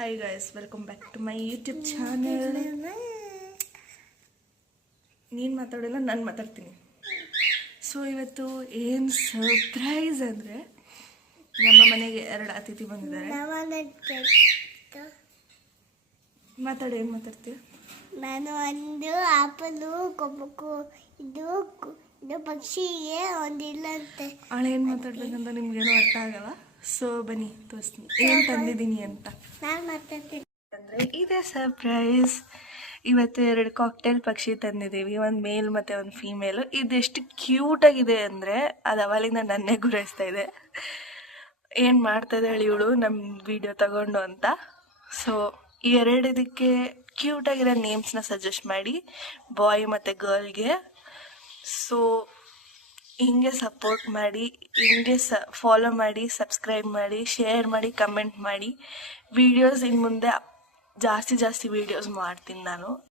Hi guys, welcome back to my YouTube channel. ನೀನು ಮಾತಾಡೋಲ್ಲ, ನಾನು ಮಾತಾಡ್ತೀನಿ. ಸೊ ಇವತ್ತು ಏನು ಸರ್ಪ್ರೈಸ್ ಅಂದರೆ, ನಮ್ಮ ಮನೆಗೆ 2 ಅತಿಥಿ ಬಂದಿದ್ದಾರೆ. ಮಾತಾಡಿ, ಏನು ಮಾತಾಡ್ತೀಯ? ನಾನು ಒಂದು ಆಪಲು ಕೊಬ್ಬಕು ಇದು ಪಕ್ಷಿಗೆ ಒಂದಿಲ್ಲಂತೆ. ಅವಳು ಏನು ಮಾತಾಡ್ಬೇಕಂತ ನಿಮ್ಗೇನು ಅರ್ಥ ಆಗಲ್ಲ. ಸೊ ಬನ್ನಿ ತೋರಿಸ್ತೀನಿ ಏನು ತಂದಿದ್ದೀನಿ ಅಂತ. ನಾನು ಮಾತಾಡ್ತೀನಿ ಅಂದರೆ ಇದೇ ಸರ್ಪ್ರೈಸ್. ಇವತ್ತು 2 ಕಾಕ್ಟೇಲ್ ಪಕ್ಷಿ ತಂದಿದ್ದೀವಿ, ಒಂದು ಮೇಲ್ ಮತ್ತು ಒಂದು ಫೀಮೇಲು. ಇದೆಷ್ಟು ಕ್ಯೂಟಾಗಿದೆ ಅಂದರೆ ಅದು ಅವಲಿಂದ ನನ್ನೇ ಗುರಾಯಿಸ್ತಾ ಇದೆ. ಏನು ಮಾಡ್ತಾಯಿದ್ದಾಳೆ ಇವಳು ನಮ್ಮ ವಿಡಿಯೋ ತಗೊಂಡು ಅಂತ. ಸೊ ಈ 2 ಇದಕ್ಕೆ ಕ್ಯೂಟಾಗಿರೋ ನೇಮ್ಸ್ನ ಸಜೆಸ್ಟ್ ಮಾಡಿ, ಬಾಯ್ ಮತ್ತು ಗರ್ಲ್ಗೆ. ಸೊ ಹಿಂಗೆ ಸಪೋರ್ಟ್ ಮಾಡಿ, ಹಿಂಗೆ ಫಾಲೋ ಮಾಡಿ, ಸಬ್ಸ್ಕ್ರೈಬ್ ಮಾಡಿ, ಶೇರ್ ಮಾಡಿ, ಕಮೆಂಟ್ ಮಾಡಿ. ವೀಡಿಯೋಸ್ ಇನ್ನು ಮುಂದೆ ಜಾಸ್ತಿ ವೀಡಿಯೋಸ್ ಮಾಡ್ತೀನಿ ನಾನು.